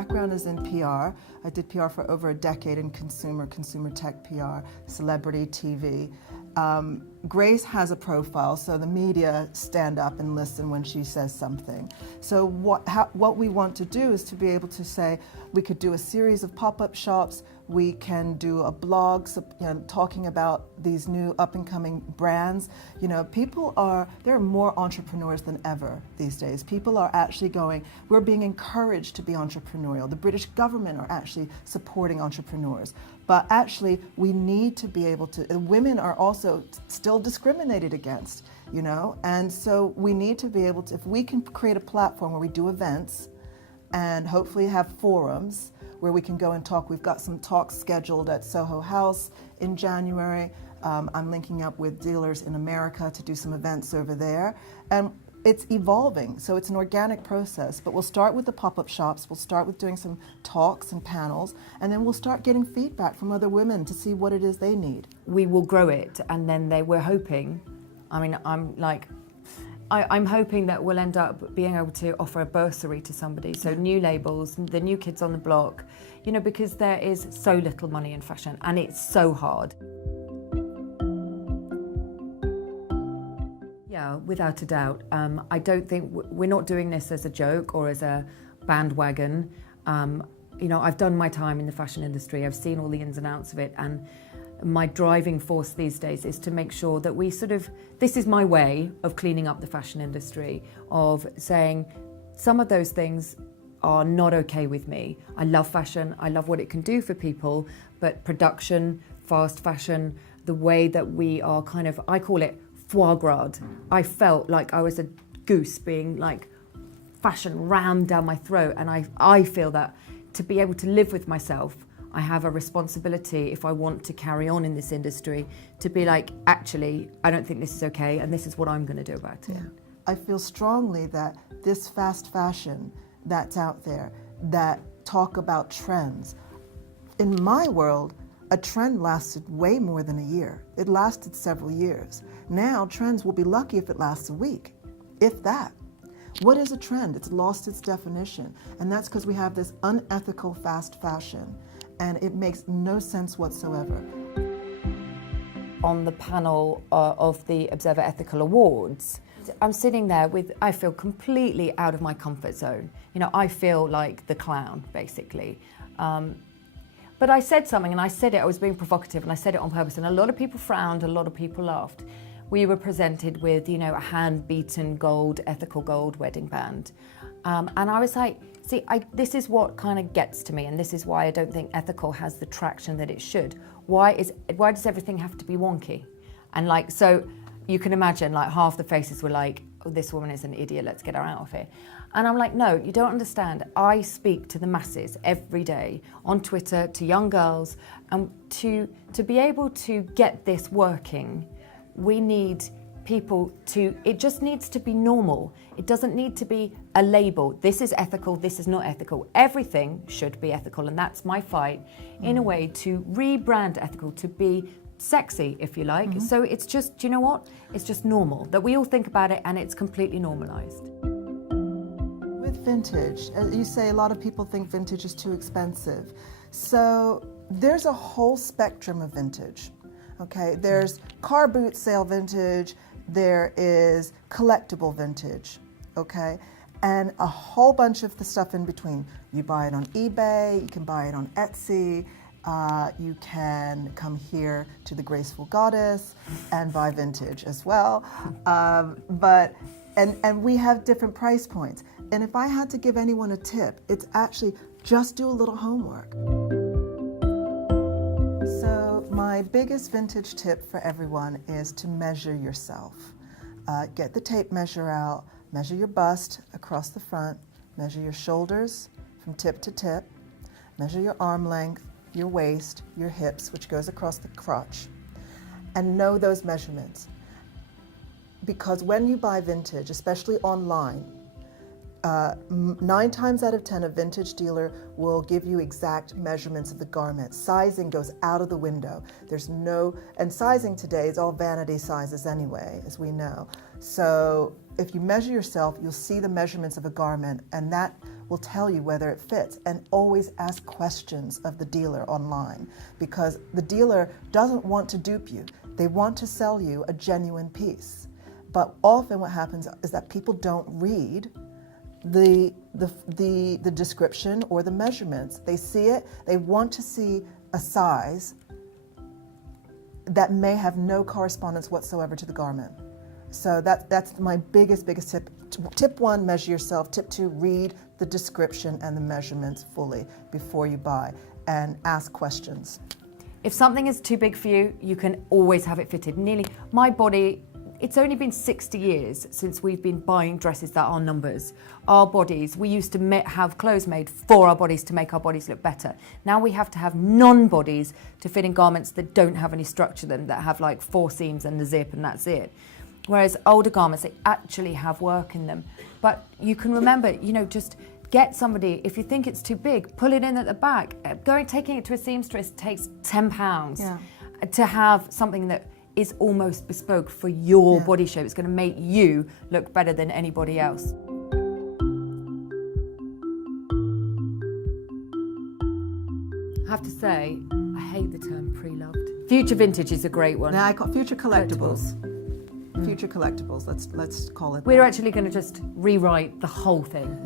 background is in PR. I did PR for over a decade in consumer tech PR, celebrity TV. Grace has a profile, so the media stand up and listen when she says something. So what we want to do is to be able to say, we could do a series of pop-up shops, we can do a blog, talking about these new up-and-coming brands. You know, there are more entrepreneurs than ever these days. People are actually we're being encouraged to be entrepreneurial. The British government are actually supporting entrepreneurs. But actually, we need to be able to, women are also still discriminated against, you know? And so we need to be able to, if we can create a platform where we do events and hopefully have forums where we can go and talk. We've got some talks scheduled at Soho House in January. I'm linking up with dealers in America to do some events over there. And it's evolving, so it's an organic process, but we'll start with the pop-up shops, we'll start with doing some talks and panels, and then we'll start getting feedback from other women to see what it is they need. We will grow it, and then we're hoping, I'm hoping that we'll end up being able to offer a bursary to somebody, so new labels, the new kids on the block, you know, because there is so little money in fashion, and it's so hard. Yeah, without a doubt. I don't think we're not doing this as a joke or as a bandwagon. You know, I've done my time in the fashion industry. I've seen all the ins and outs of it, and my driving force these days is to make sure that this is my way of cleaning up the fashion industry, of saying some of those things are not okay with me. I love fashion, I love what it can do for people, but production, fast fashion, the way that we are I call it foie gras. I felt like I was a goose being fashion rammed down my throat, and I feel that to be able to live with myself, I have a responsibility, if I want to carry on in this industry, to be actually, I don't think this is okay, and this is what I'm going to do about it. Yeah. I feel strongly that this fast fashion that's out there, that talk about trends, in my world, a trend lasted way more than a year. It lasted several years. Now, trends will be lucky if it lasts a week, if that. What is a trend? It's lost its definition. And that's because we have this unethical fast fashion, and it makes no sense whatsoever. On the panel of the Observer Ethical Awards, I'm sitting there I feel completely out of my comfort zone. You know, I feel like the clown, basically. But I said something, and I was being provocative, and I said it on purpose, and a lot of people frowned, a lot of people laughed. We were presented with, you know, a hand-beaten gold, ethical gold wedding band. And I was like, see, this is what kind of gets to me, and this is why I don't think ethical has the traction that it should. Why does everything have to be wonky? And so you can imagine, half the faces were like, oh, this woman is an idiot, let's get her out of here. And I'm like, no, you don't understand. I speak to the masses every day on Twitter, to young girls, and to be able to get this working, we need people it just needs to be normal. It doesn't need to be a label. This is ethical, this is not ethical. Everything should be ethical, and that's my fight, in a way, to rebrand ethical, to be sexy, if you like. Mm-hmm. So it's just, do you know what? It's just normal, that we all think about it, and it's completely normalized. With vintage, as you say, a lot of people think vintage is too expensive. So there's a whole spectrum of vintage. Okay, there's car boot sale vintage, there is collectible vintage, okay? And a whole bunch of the stuff in between. You buy it on eBay, you can buy it on Etsy, you can come here to the Graceful Goddess and buy vintage as well. And we have different price points. And if I had to give anyone a tip, it's actually just do a little homework. So my biggest vintage tip for everyone is to measure yourself. Get the tape measure out, measure your bust across the front, measure your shoulders from tip to tip, measure your arm length, your waist, your hips, which goes across the crotch, and know those measurements. Because when you buy vintage, especially online, 9 times out of 10, a vintage dealer will give you exact measurements of the garment. Sizing goes out of the window. And sizing today is all vanity sizes anyway, as we know. So if you measure yourself, you'll see the measurements of a garment, and that will tell you whether it fits. And always ask questions of the dealer online, because the dealer doesn't want to dupe you. They want to sell you a genuine piece. But often what happens is that people don't read the description or the measurements. They see it, they want to see a size that may have no correspondence whatsoever to the garment. So that's my biggest tip. Tip 1, measure yourself. Tip 2, read the description and the measurements fully before you buy, and ask questions. If something is too big for you, you can always have it fitted. My body, it's only been 60 years since we've been buying dresses that are numbers. Our bodies, we used to have clothes made for our bodies to make our bodies look better. Now we have to have non-bodies to fit in garments that don't have any structure to them, that have like 4 seams and the zip and that's it. Whereas older garments, they actually have work in them. But you can remember, just get somebody, if you think it's too big, pull it in at the back. Taking it to a seamstress takes £10 to have something that is almost bespoke for your body shape. It's going to make you look better than anybody else. I have to say, I hate the term pre-loved. Future vintage is a great one. Now I call future collectibles. Future collectibles. Let's call it. We're actually going to just rewrite the whole thing.